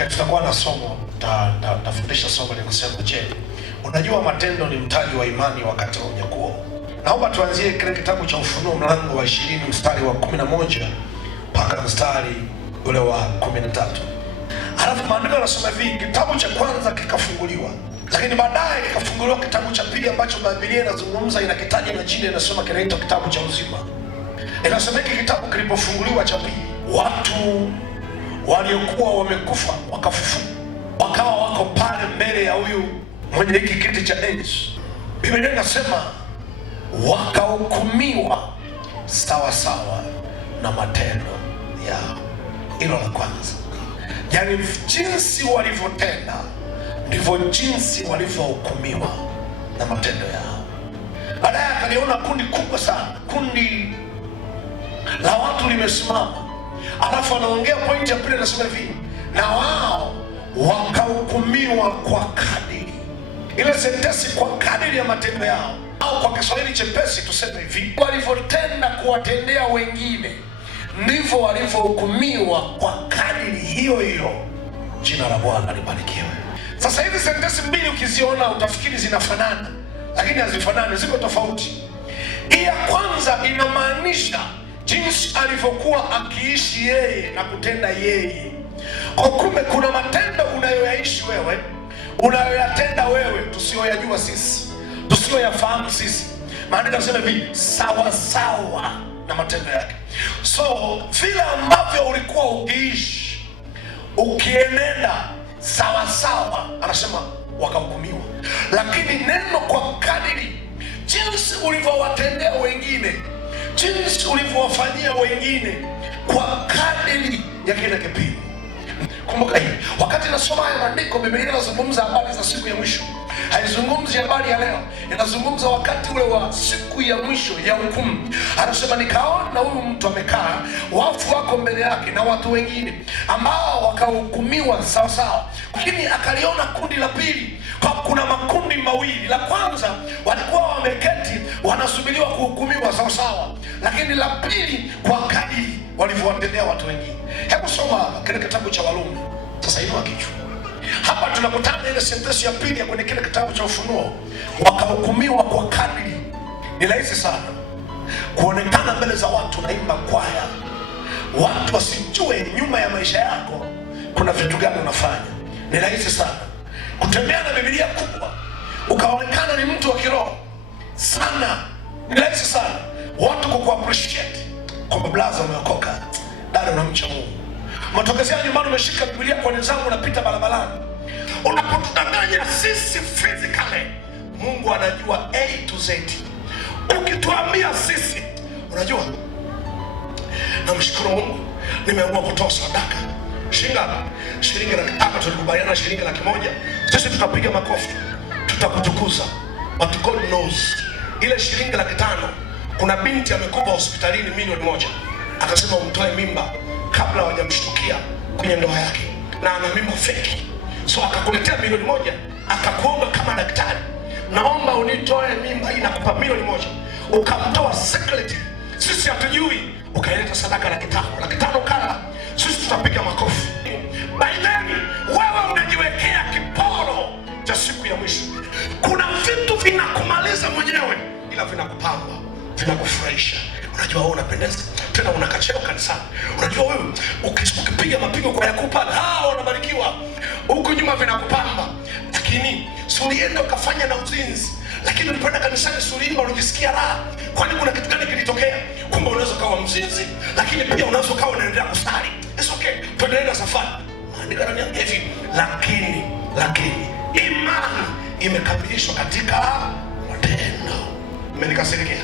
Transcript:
Okay, tutakuwa na somo, tafundisha somo la kusema, je, unajua matendo ni mtaji wa imani wakati wa unyakuo? Naomba tuanzie kile kitabu cha Ufunuo mlango wa 20 mstari wa 11 mpaka mstari ule wa 13. Halafu maandiko yanasema hivi, kitabu cha kwanza kikafunguliwa, lakini baadaye kikafunguliwa kitabu cha pili ambacho Biblia inazungumza, inakitaja na jina, inasema kinaitwa kitabu cha uzima. Inasema hiki kitabu kilipofunguliwa cha pili, watu waliokuwa wamekufa wakafufuka, wakawa wako pale mbele ya huyu mwenye hiki kiti cha enzi. Biblia inasema wakahukumiwa sawa sawa na matendo yao. Hilo la kwanza, yaani jinsi walivyotenda ndivyo jinsi walivyohukumiwa na matendo yao. Baadaye akaliona kundi kubwa sana, kundi la watu limesimama, alafu anaongea pointi ya pili, anasema hivi, na wao wakahukumiwa kwa kadiri. Ile sentensi kwa kadiri ya matendo yao, au kwa Kiswahili chepesi tuseme hivi, walivyotenda kuwatendea wengine ndivyo walivyohukumiwa kwa kadiri hiyo hiyo. Jina la Bwana libarikiwe. Sasa hizi sentensi mbili ukiziona utafikiri zinafanana, lakini hazifanani, ziko tofauti. Hii ya kwanza inamaanisha jinsi alivyokuwa akiishi yeye na kutenda yeye. Kwa kumbe kuna matendo unayoyaishi wewe, unayoyatenda wewe, tusiyoyajua sisi, tusiyoyafahamu sisi. Maana nasema hivi, sawa sawa na matendo yake. So vile ambavyo ulikuwa ukiishi, ukienenda sawa sawa, anasema wakahukumiwa. Lakini neno kwa kadiri, jinsi ulivyowatendea wengine, jinsi ulivyowafanyia wengine, kwa kadiri ya kile kipimo. Kumbuka hii, wakati nasoma haya maandiko, Biblia inazungumza habari za siku ya mwisho. Haizungumzi habari ya leo, inazungumza wakati ule wa siku ya mwisho ya hukumu. Anasema nikaona huyu mtu amekaa, wafu wako mbele yake na watu wengine ambao wakahukumiwa sawa sawa. Lakini akaliona kundi la pili, kwa kuna makundi mawili. La kwanza walikuwa wameketi wanasubiriwa kuhukumiwa sawa sawa, lakini la pili kwa kadiri walivyowatendea watu wengine. Hebu soma kile kitabu cha Warumi. Sasa inua kichwa. Hapa tunakutana ile sentensi ya pili ya kwenye kile kitabu cha Ufunuo, wakahukumiwa kwa kadiri. Ni rahisi sana kuonekana mbele za watu naimba kwaya, watu wasijue nyuma ya maisha yako kuna vitu gani unafanya. Ni rahisi sana kutembea na Biblia kubwa ukaonekana ni mtu wa kiroho sana. Ni rahisi sana watu kukuappreciate kwamba blaza umeokoka, dada unamcha Mungu. Matokezea nyumbani umeshika Biblia kwa nidhamu, unapita barabarani. Unapotudanganya sisi physically, Mungu anajua A to Z. Ukituambia sisi, unajua, namshukuru Mungu, nimeamua kutoa sadaka shilingi laki tano, tulikubaliana shilingi laki moja. Sisi tutapiga makofi, tutakutukuza. But God knows, ile shilingi laki tano, kuna binti amekufa hospitalini milioni moja, akasema umtoe mimba kabla hawajamshtukia kwenye ndoa yake, na ana mimba feki. So akakuletea milioni moja, akakuomba kama daktari, naomba unitoe mimba hii, nakupa milioni moja. Ukamtoa secret, sisi hatujui, ukaileta sadaka laki tano kala, sisi tutapiga makofi. By then wewe unajiwekea kiporo cha siku ya mwisho. Kuna vitu vinakumaliza mwenyewe, ila vinakupamba, vinakufurahisha. Unajua wewe unapendeza, tena unakacheo kanisani. Unajua wewe ukipiga mapigo kwa Yakuba, unabarikiwa. Huko nyuma vinakupamba. Lakini ulienda ukafanya na uzinzi, lakini ulipoenda kanisani uliimba, unajisikia raha. Kwani kuna kitu gani kilitokea? Kumbe unaweza kuwa mzinzi, lakini pia unaweza kuwa unaendelea kusali. It's okay, tuendelee na safari. Maandiko yananiambia hivi, lakini imani imekamilishwa katika matendo. Umenikasirikia?